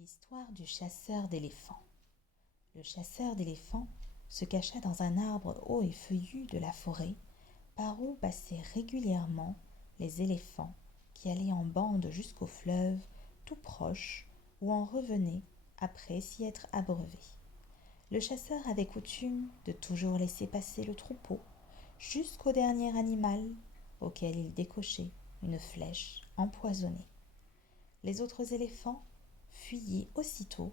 L'histoire du chasseur d'éléphants. Le chasseur d'éléphants se cacha dans un arbre haut et feuillu de la forêt, par où passaient régulièrement les éléphants qui allaient en bande jusqu'au fleuve tout proche ou en revenaient après s'y être abreuvés. Le chasseur avait coutume de toujours laisser passer le troupeau jusqu'au dernier animal auquel il décochait une flèche empoisonnée. Les autres éléphants fuyaient aussitôt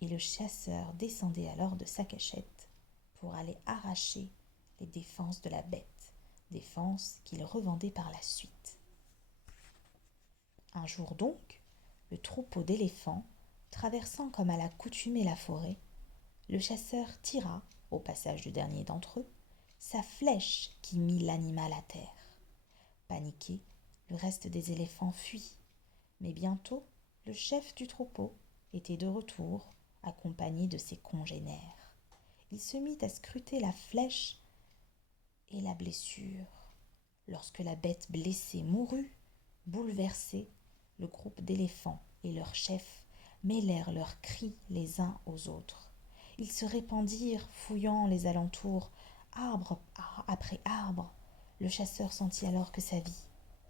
et le chasseur descendait alors de sa cachette pour aller arracher les défenses de la bête, défenses qu'il revendait par la suite. Un jour donc, le troupeau d'éléphants, traversant comme à l'accoutumée la forêt, le chasseur tira, au passage du dernier d'entre eux, sa flèche qui mit l'animal à terre. Paniqué, le reste des éléphants fuit, mais bientôt le chef du troupeau était de retour, accompagné de ses congénères. Il se mit à scruter la flèche et la blessure. Lorsque la bête blessée mourut, bouleversé, le groupe d'éléphants et leur chef mêlèrent leurs cris les uns aux autres. Ils se répandirent, fouillant les alentours, arbre après arbre. Le chasseur sentit alors que sa vie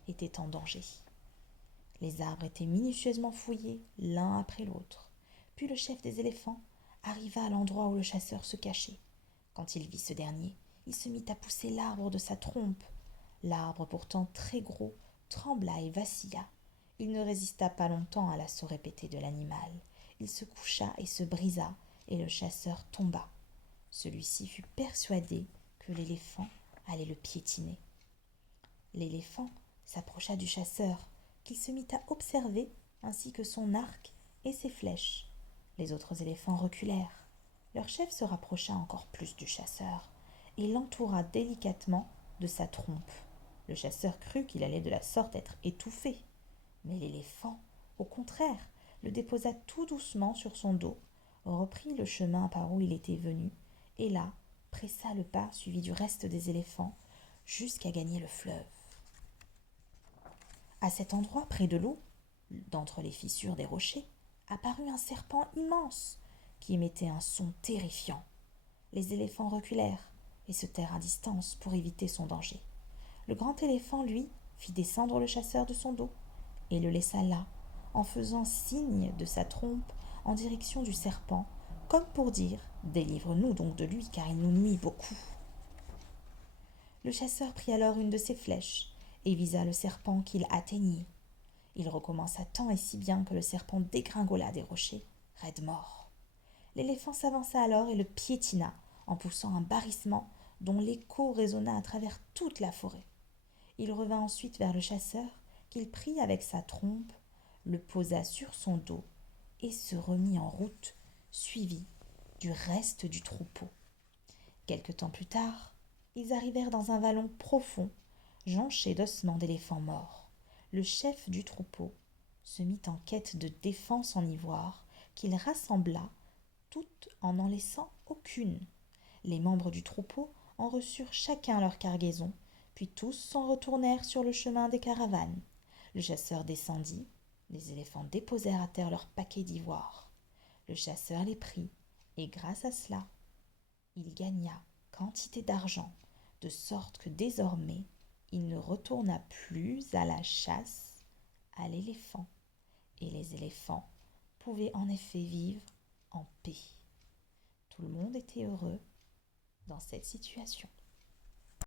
était en danger. Les arbres étaient minutieusement fouillés l'un après l'autre. Puis le chef des éléphants arriva à l'endroit où le chasseur se cachait. Quand il vit ce dernier, il se mit à pousser l'arbre de sa trompe. L'arbre, pourtant très gros, trembla et vacilla. Il ne résista pas longtemps à l'assaut répété de l'animal. Il se coucha et se brisa, et le chasseur tomba. Celui-ci fut persuadé que l'éléphant allait le piétiner. L'éléphant s'approcha du chasseur, qu'il se mit à observer, ainsi que son arc et ses flèches. Les autres éléphants reculèrent. Leur chef se rapprocha encore plus du chasseur et l'entoura délicatement de sa trompe. Le chasseur crut qu'il allait de la sorte être étouffé, mais l'éléphant, au contraire, le déposa tout doucement sur son dos, reprit le chemin par où il était venu, et là pressa le pas suivi du reste des éléphants jusqu'à gagner le fleuve. À cet endroit, près de l'eau, d'entre les fissures des rochers, apparut un serpent immense qui émettait un son terrifiant. Les éléphants reculèrent et se tinrent à distance pour éviter son danger. Le grand éléphant, lui, fit descendre le chasseur de son dos et le laissa là, en faisant signe de sa trompe en direction du serpent, comme pour dire « Délivre-nous donc de lui, car il nous nuit beaucoup ». Le chasseur prit alors une de ses flèches et visa le serpent qu'il atteignit. Il recommença tant et si bien que le serpent dégringola des rochers, raide mort. L'éléphant s'avança alors et le piétina en poussant un barrissement dont l'écho résonna à travers toute la forêt. Il revint ensuite vers le chasseur, qu'il prit avec sa trompe, le posa sur son dos et se remit en route, suivi du reste du troupeau. Quelque temps plus tard, ils arrivèrent dans un vallon profond, jonché d'ossements d'éléphants morts. Le chef du troupeau se mit en quête de défense en ivoire, qu'il rassembla toutes en n'en laissant aucune. Les membres du troupeau en reçurent chacun leur cargaison, puis tous s'en retournèrent sur le chemin des caravanes. Le chasseur descendit, les éléphants déposèrent à terre leurs paquets d'ivoire. Le chasseur les prit, et grâce à cela, il gagna quantité d'argent, de sorte que désormais, il ne retourna plus à la chasse à l'éléphant, et les éléphants pouvaient en effet vivre en paix. Tout le monde était heureux dans cette situation.